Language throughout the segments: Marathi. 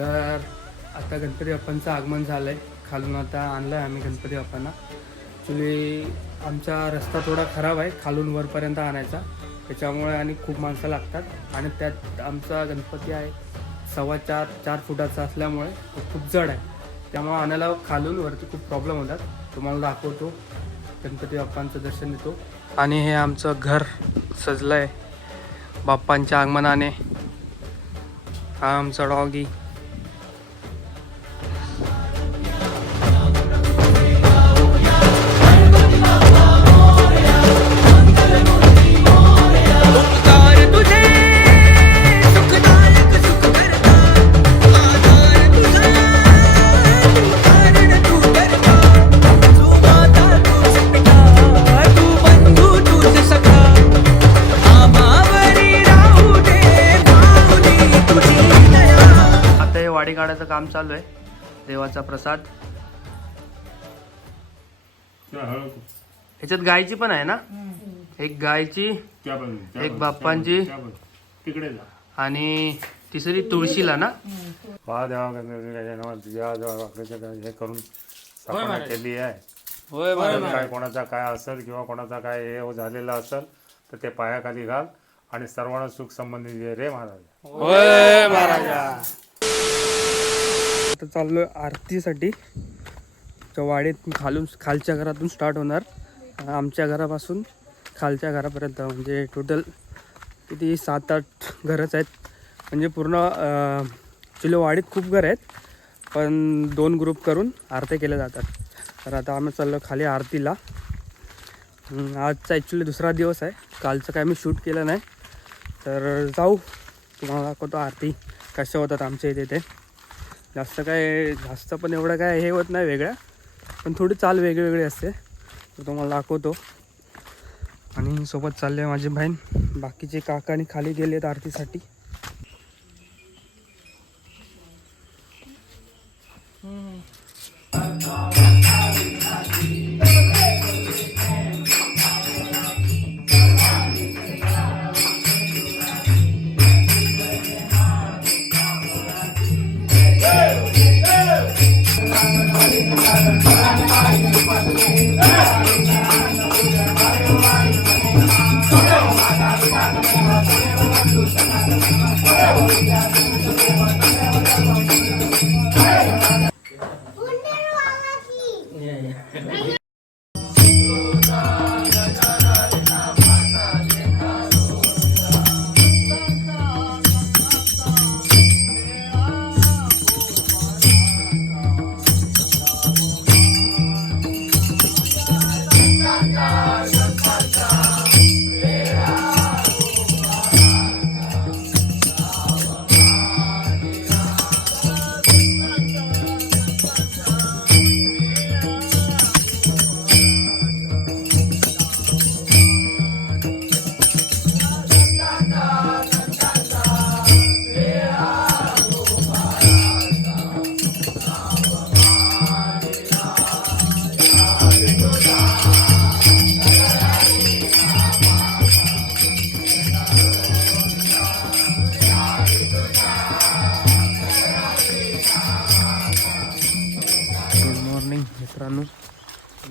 तर आता गणपती बाप्पांचं आगमन झालं आहे खालून आता आणलं आहे आम्ही गणपती बाप्पांना. ॲक्च्युली आमचा रस्ता थोडा खराब आहे. खालून वरपर्यंत आणायचा. त्याच्यामुळे आणि खूप माणसं लागतात. आणि त्यात आमचा गणपती आहे सव्वा चार चार फुटाचा असल्यामुळे तो खूप जड आहे. त्यामुळे आणायला खालून वरती खूप प्रॉब्लेम होतात. तुम्हाला दाखवतो. गणपती बाप्पांचं दर्शन देतो आणि हे आमचं घर सजलं आहे बाप्पांच्या आगमनाने. हा आमचा डॉगी. हे वाडी काढायचं काम चालू आहे. देवाचा प्रसाद. ह्याच्यात गायची पण आहे ना? एक गायची एक बाप्पांची. तिकडे जा. आणि तिसरी तुळशीला ना? वा देवा तुझ्या हे करून स्थापना केली आहे. काय कोणाचा काय असेल किंवा कोणाचा काय हे झालेला असेल तर ते पायाखाली घाल आणि सर्वांना सुख संबंधी दे रे महाराज. होय महाराजा. आता चाललोय आरतीसाठी. त्या वाडीत खालून खालच्या घरातून स्टार्ट होणार. आमच्या घरापासून खालच्या घरापर्यंत. म्हणजे टोटल किती सात आठ घरच आहेत. म्हणजे पूर्ण चिलोवाडीत वाडीत खूप घर आहेत. पण दोन ग्रुप करून आरत्या केल्या जातात. तर आता आम्ही चाललो खाली आरतीला. आजचा ॲक्च्युली दुसरा दिवस आहे. कालचं काय मी शूट केलं नाही. तर जाऊ. तुम्हाला दाखवतो आरती कशा होतात आमच्या इथे ते. जास्त काय जास्त पण एवढं काय हे होत नाही वेगळ्या पण थोडी चाल वेगळी असते. तर तुम्हाला दाखवतो. आणि सोबत चालले माझी बहीण. बाकीचे काका आणि खाली गेलेत आरतीसाठी.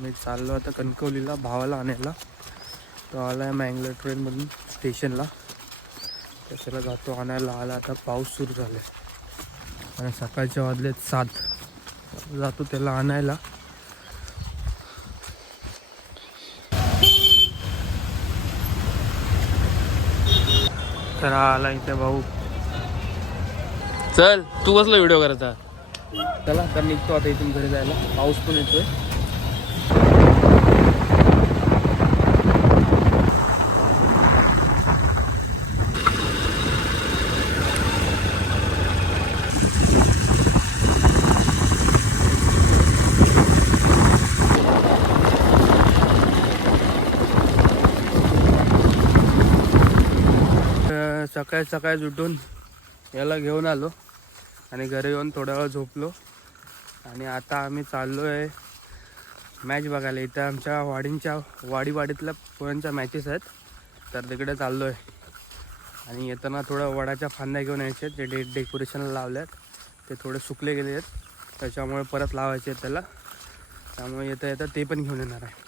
मी चाललो आता कणकवलीला भावाला आणायला. तो आला आहे मँगलोर ट्रेनमधून स्टेशनला त्याच्याला जातो आणायला. आला आता पाऊस सुरू झाला आहे आणि सकाळच्या वाजलेत सात. जातो त्याला आणायला. तर आला इथे भाऊ. चल तू कसला व्हिडिओ करायचा चला तर निघतो आता इथून घरी जायला. पाऊस पण येतोय तर सकाळी सकाळी उठून याला घेऊन आलो आणि घरी येऊन थोडा वेळ झोपलो. आणि आता आम्ही चाललो आहे मॅच बघायला. इथं आमच्या वाडींच्या वाडीवाडीतल्या पोरांच्या मॅचेस आहेत. तर तिकडे चाललो आहे आणि येताना थोडं वडाच्या फांद्या घेऊन यायचे. ते डे डेकोरेशनला लावल्यात. ते थोडे सुकले गेले आहेत. त्याच्यामुळे परत लावायचे आहेत त्याला. त्यामुळे येता येता ते पण घेऊन येणार आहे.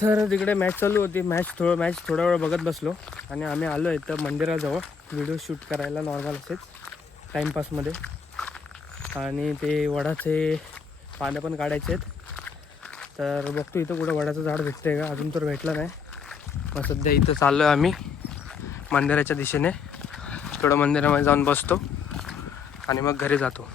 तर तिकडे मॅच चालू होती. मॅच थोडं मॅच थोडा वेळ बघत बसलो. आणि आम्ही आलो इथं मंदिराजवळ. व्हिडिओ शूट करायला नॉर्मल असेच. टाईमपासमध्ये आणि ते वडाचे पानं पण काढायचे आहेत. तर बघतो इथं कुठं वडाचं झाड भेटतंय का? अजून तर भेटलं नाही. मग सध्या इथं चाललो आहे आम्ही. मंदिराच्या दिशेने. थोडं मंदिरामध्ये जाऊन बसतो. आणि मग घरी जातो.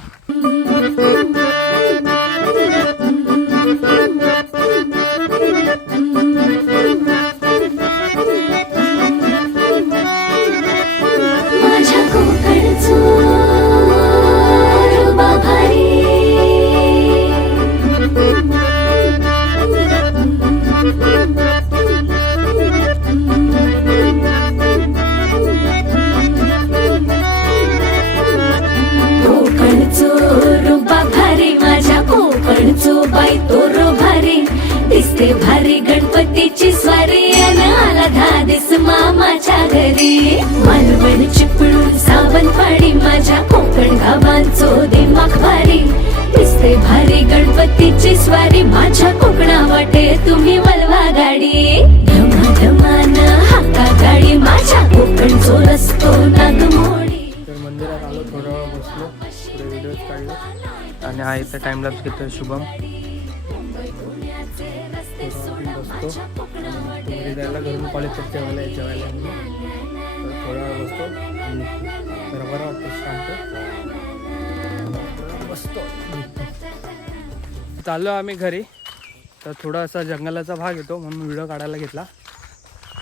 you स्वारी माझ्या कोकणा वाटे तुम्ही वलवा गाडी. धमा धमान हाका गाडी माझ्या कोकणचो रस्तो नागमोडी. तर मंदिरात आलो थोडा वेळ बसलो थोडे व्हिडिओज काढले. आणि हा इथं टाइमलॅप्स घेतोय शुभम. बसतो घरून कॉलेजच्या जेवायला जेवायला. थोडा वेळ बसतो बरं वाटतं शांत. बसतो. चाललो आम्ही घरी. तर थोडा असा जंगलाचा भाग येतो म्हणून व्हिडिओ काढायला घेतला.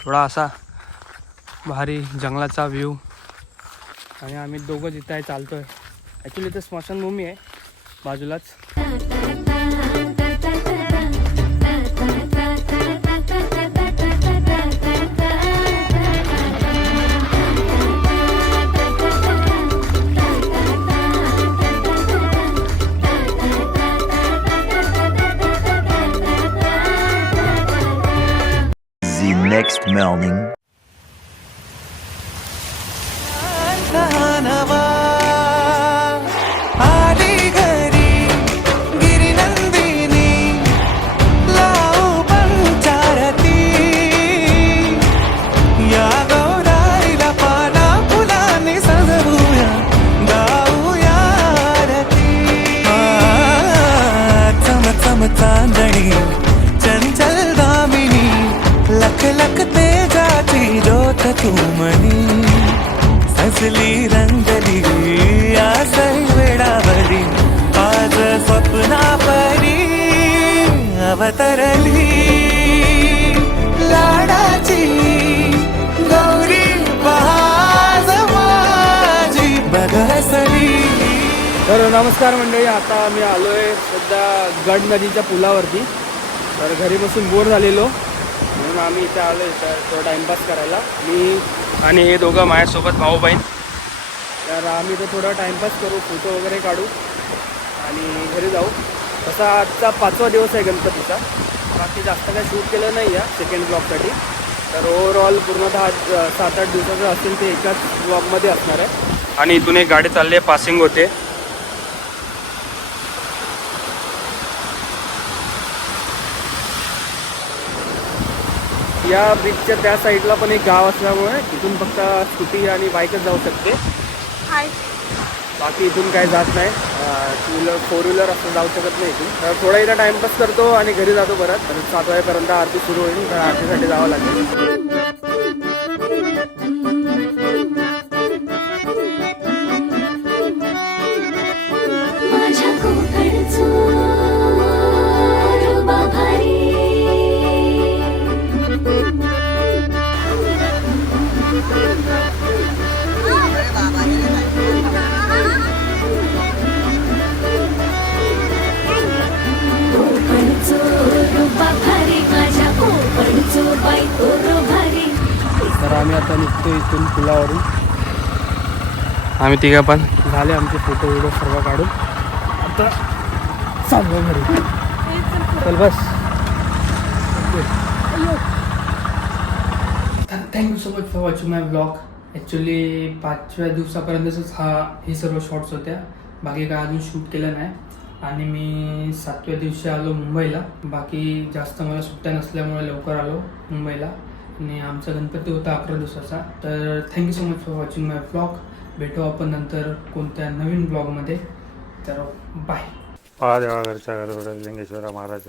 थोडा असा भारी जंगलाचा व्ह्यू आणि आम्ही दोघं जिथं आहे चालतो आहे ॲक्च्युली इथे स्मशानभूमी आहे. बाजूलाच. Next morning. तर नमस्कार मंडळी आता आम्ही आलो आहे सध्या गड नदीच्या पुलावरती. तर घरी बसून बोर झालेलो म्हणून आम्ही इथे आलो इथं थोडं टाईमपास करायला. मी आणि हे दोघं माझ्यासोबत भाऊ बहीण तर आम्ही इथं थोडा टाईमपास करू फोटो वगैरे काढू आणि घरी जाऊ. तसा आजचा पाचवा दिवस आहे गणपतीचा. बाकी जास्त काय शूट केलं नाही आहे सेकंड ब्लॉगसाठी तर ओव्हरऑल पूर्णतः आज अ, सात आठ दिवसाचं असेल ते एकाच ब्लॉगमध्ये असणार आहे. आणि इथून एक गाडी चालली आहे पासिंग होते. या ब्रिजच्या त्या साईडला पण एक गाव असल्यामुळे इथून फक्त स्कूटी आणि बाईकच जाऊ शकते. बाकी इथून काय जात नाही. टू व्हीलर फोर व्हीलर असं जाऊ शकत नाही इथून. तर थोडा इथं टाइमपास करतो आणि घरी जातो परत सात वाजेपर्यंत आरती सुरू होईल. तर आरतीसाठी जावं लागेल. आम्ही आता निघतो इथून पुलावरून. आम्ही तिघं पण. झाले आमचे फोटो व्हिडिओ सर्व काढून. आता चाललो घरी. चल बस. Thank you so much for watching my blog actually पाचव्या दिवसापर्यंतच हा हे सर्व शॉर्ट्स होत्या. बाकी काय अजून शूट केलं नाही. आणि मी सातव्या दिवशी आलो मुंबईला. बाकी जास्त मला सुट्ट्या नसल्यामुळे लवकर आलो मुंबईला. आणि आमचा गणपती होता अकरा दिवसाचा. तर thank you so much for watching my blog भेटू आपण नंतर कोणत्या नवीन ब्लॉगमध्ये तर बाय पहा देवा घरच्या घरोडा लिंगेश्वरा महाराज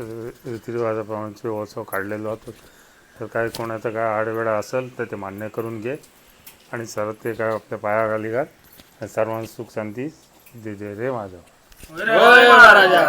रीतिरिवाजाप्रमाणे उत्सव काढलेलो होतो. तर काय कोणाचं काय आडवेळा असेल तर ते मान्य करून घे. आणि सर्व ते काय आपल्या पायाखाली घाल. आणि सर्वांना सुख शांती दे दे रे माझं महाराजा.